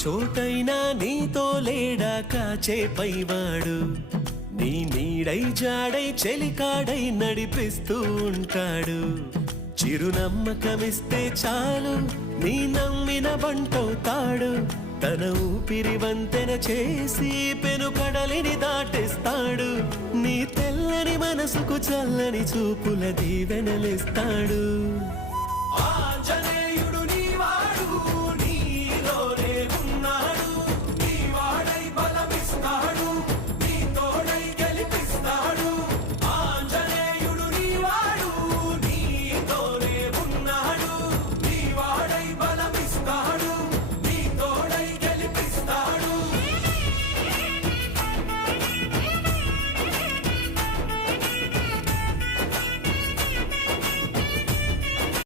చోటైనా నీతో లేడా కాచే పైవాడు నీ నీడై జాడై చెలికాడై నడిపిస్తూ ఉంటాడు చిరునమ్మకమిస్తే చాలు నీ నమ్మిన బంటవుతాడు తన ఊపిరి వంతెన చేసి పెను కడలిని దాటేస్తాడు నీ తెల్లని మనసుకు చల్లని చూపుల దీవెనలిస్తాడు